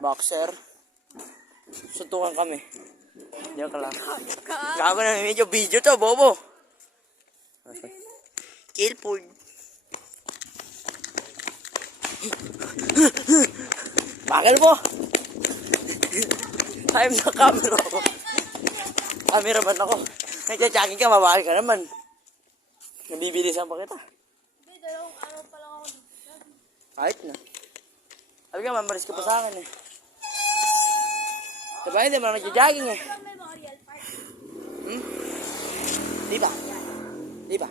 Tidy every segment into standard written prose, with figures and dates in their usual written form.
Boxer. Suntukan kami. Diyan ka lang. Gago na medyo video to, bobo. Killful. Bakal mo. I'm the camera. Cameraman ako. Nagja-jogging ka, mabakal ka naman. Nabibilisan pa kita. Hindi, dalawang araw pa lang ako. Kahit na. Sabi ka, mamaris ka pa sa akin eh. Diba, hindi mo nagja-jogging eh. Parang memorial park. Di ba? Di ba?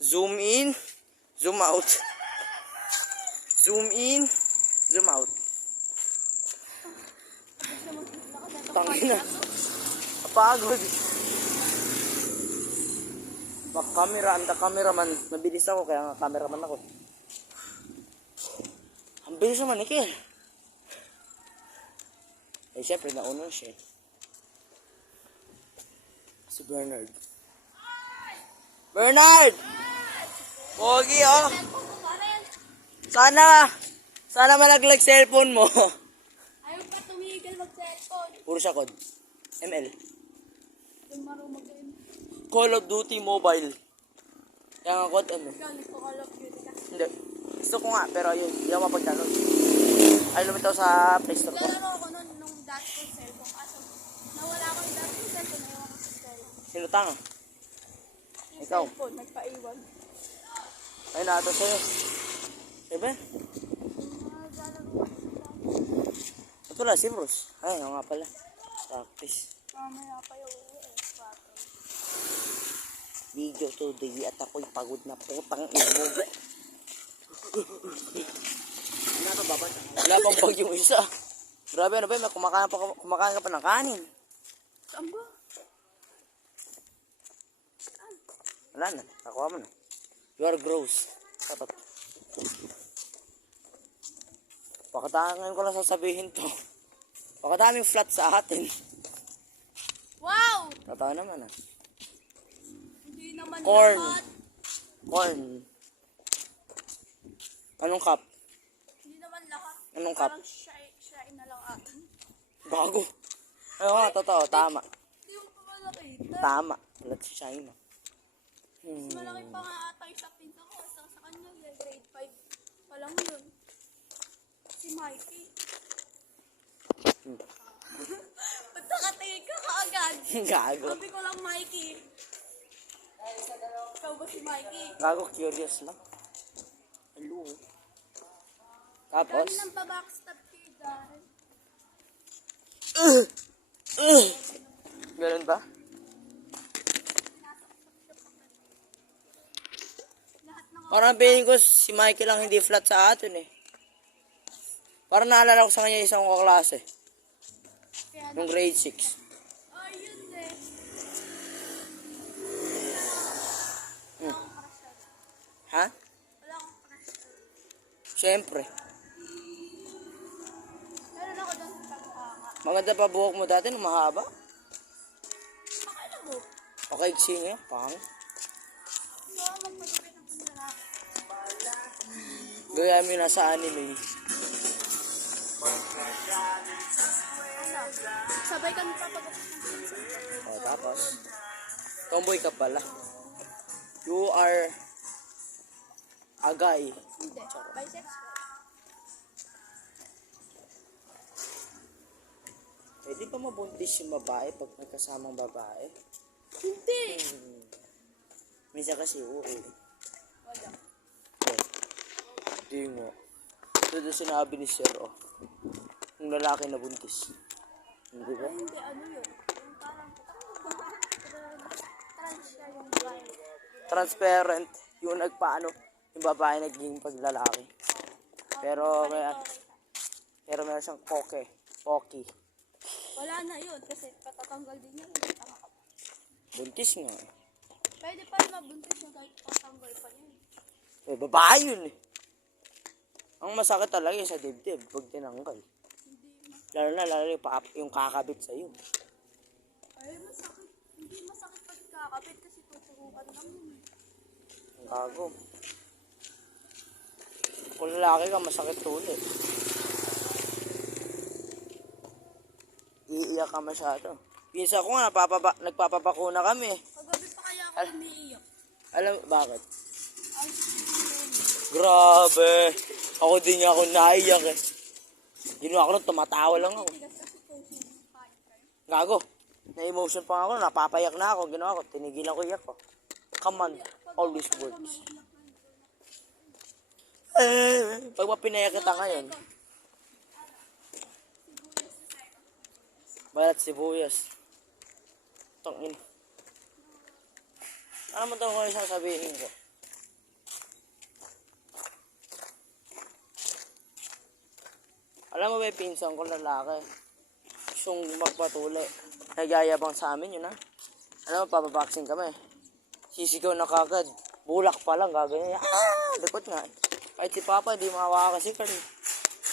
Zoom in, zoom out. Zoom in, zoom out. Tangina. Kapagod. Back camera, anda cameraman. Mabilis ako, kaya nga cameraman ako. Ang bilis naman, Ike. Eh, syempre, nauna siya. Si Bernard. Bernard! Pogi, oh! Sana malaglag cellphone mo. Ayaw pa tumigil mag-cellphone. Puro siya code. ML. Yung marunong mag-game. Call of Duty Mobile. Kaya nga code ano? Ikaw, nagpo-call of duty ka. Hindi. Gusto ko nga, pero yun, hindi ako mapag-download. Ay, lumitaw sa Play Store ko. Lalaro ako nun nung dati kong cellphone. Kaso, nawala ko yung dati kong cellphone. Naiwan ko sa cellphone. Sino tanga? Yung Ikaw. cellphone, nagpa-iwan. Ay, nato sa'yo. Diba? Ito pala, si Bruce. Ay, nga pala. Practice. Mamaya pa yung uwi eh. Video today at ako'y pagod na putang imo. Wala pang pag yung isa. Grabe, ano ba yun? Kumakain ka pa ng kanin. Saan ba? Wala na. Nakuha mo na. You are gross. Dapat. Pakatangan ko lang sasabihin to. Pakadaming flat sa atin. Wow! Tatawa naman ah. Hindi naman Corn. lahat. Corn. Anong cup? Hindi naman lahat. Anong cup? Parang shy na lang ata. Gago. Ay, nga, totoo. Tama. Hindi mo pa malakita. Tama. Let's shine. Mas malaki pa nga ata yung sa pinto ko. Sa kanya, grade 5 pa lang yun. Si Mikey. Ba't nakatingin ka kaagad? Gago. Sabi ko lang Mikey. Ikaw ba si Mikey? Gago, curious lang. Hello. Tapos? Dami nang babackstab kayo dahil. Ganun ba? Parang feeling ko si Mikey lang hindi flat sa atin eh. Parang naalala ko sa kanya isang kaklase. Kaya Nung grade 6. oh, yun eh. Ha? Wala akong crush. Siyempre. Meron ako doon sa pagkaka. Maganda pa buhok mo dati nung mahaba. Pakailan mo? Okay, sino yan? Pang. Hindi ako magpagupit ng pandarap. Gaya mo yung nasa anime. Ano? Sabay kami papagupit ng pinsan. O, tapos. Tomboy ka pala. You are a guy. Hindi. Bisexual. Pwede ba mabuntis yung babae pag may kasamang babae? Hindi. Minsan kasi, oo. Wala. Hindi nga. Ito doon sinabi ni Sir, oh. Yung lalaki na buntis. Hindi ba? Hindi, ano yun? Yung parang trans siya yung babae. Transparent. Yung nagpaano, yung babae naging paglalaki. Pero meron siyang pocky. Wala na yun kasi patatanggal din yan. Buntis nga. Pwede pa rin mabuntis yung kahit patanggal pa yun. Eh, babae yun eh. Ang masakit talaga yung sa dibdib pag tinanggal. Lalo yung kakabit sa'yo. Ay, masakit. Hindi masakit pag kakabit kasi tuturukan lang yun. Ang gago. Kung lalaki ka, masakit tuli. Iiyak ka masyado. Pinsa ko nga, nagpapabakuna kami. Kagabi pa kaya ako umiiyak. Alam, bakit? Ang Grabe. Ako din nga ako naiyak eh. Ginawa ko nun, tumatawa lang ako. tigas kasi kung kain kayo. Gago. Na-emotion pa ako, napapayak na ako. Ginawa ko, tinigilan ko iyak ko. Come on, all these words. Pag mapinayak kita ngayon, balat sibuyas. Tangin. Ano mo ito kung isang sabihin ko? Alam mo ba yung pinsan ko lalaki? Gustong magpatuloy. Nagyayabang sa amin yun ha. Alam mo, papaboxing kami. Sisigaw na kagad. Bulak pa lang, gaganyan. Likot nga. Kahit si Papa, di mahawa kasi kan.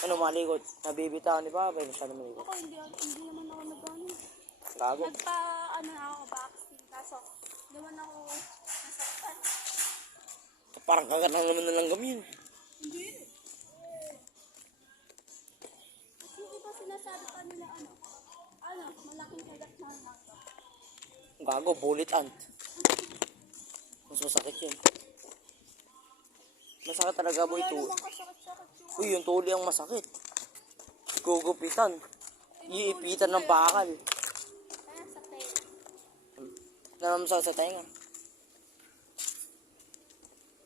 Ano, malikot. Nabibitaw ni Papa, hindi siya malikot. Ako, hindi naman ako nag-ano. Gago. Ako, vaccine. Kaso, hindi naman ako nasaktan. Parang kagat lang naman na langgam yun. Hindi. Hindi ba sinasabi pa nila malaking kagat na langgam. Gago, bullet ant. Mas masakit yun. Masakit talaga boy ito. Naman kasakit-sakit yung Uy, yung tuli ang masakit. Gugupitan. Iipitan ng bakal. sa tail. Naman masakit sa tenga.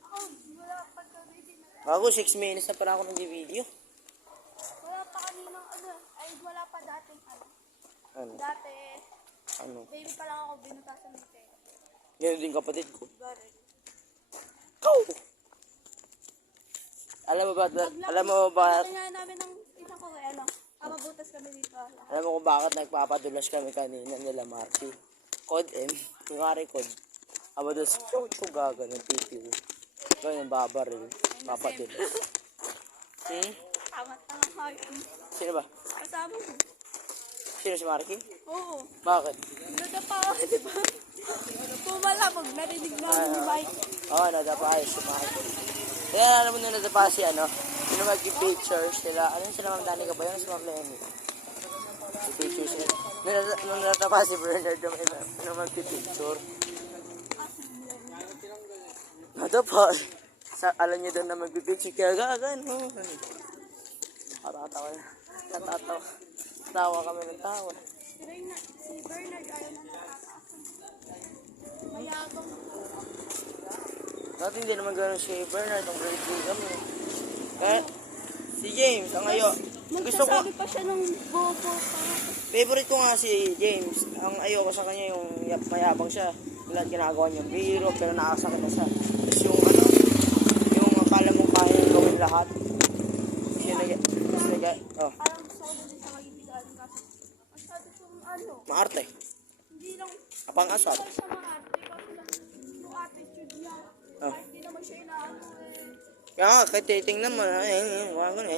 Ako, wala pa kami Gago, 6 minutes na pala ako nag-video. wala pa kaninang wala pa dating Ano? Dati, Ano? baby pa lang ako binutasan ng tail. Yan din kapatid ko. Baril. Go! Alam mo ba, Tingnan namin ng ina ko mabutas kami dito. alam mo kung bakit nagpapadulas kami kanina nila Marky? Code M, yung ari code. Abados, gaga ng PPU. Ganyan babaril, papadulas. Tama-tama heart. Sino ba? Kasama mo. Sino si Marky? Oo. Bakit? Nadapa ako, di ba? Pumalabog, narinig namin ni Mike. Oo, nadapa ayos si Marky. Kaya alam mo na nadapa si sino mag-pictures sila. Ano sila Ma'am Dani ka ba yun? Si Ma'am Lenny. Si pictures sila. Nung nadapa si Bernard yung mag-picture. Nadapa. Alam niyo doon na mag-picture. Kaya gagano. Katatawa na. Katatawa. Tawa kami ng tawa. Si Bernard ayaw na nakakaasan. Mayabang po. Dati hindi naman gano'n si Bernard. Ang grade 3 kami. Eh, si James, ang ayo. Gusto ko, Magsasabi pa siya ng bobo pa. favorite ko nga si James. Ang ayoko sa kanya yung mayabang siya. Lahat ginagawa niyang biro, pero nakakasakit na siya. Tapos yung yung akala mo kaya niyang gawin lahat. Siya oh, Parang gusto ko din sa kaibigan. Kasi masyado siyang maarte. hindi lang Kapang-asar. siya maarte. Kasi lang yung attitude niya. Oh. Kahit di naman siya inaano Kaya nga, kahit titingnan mo, wala ko na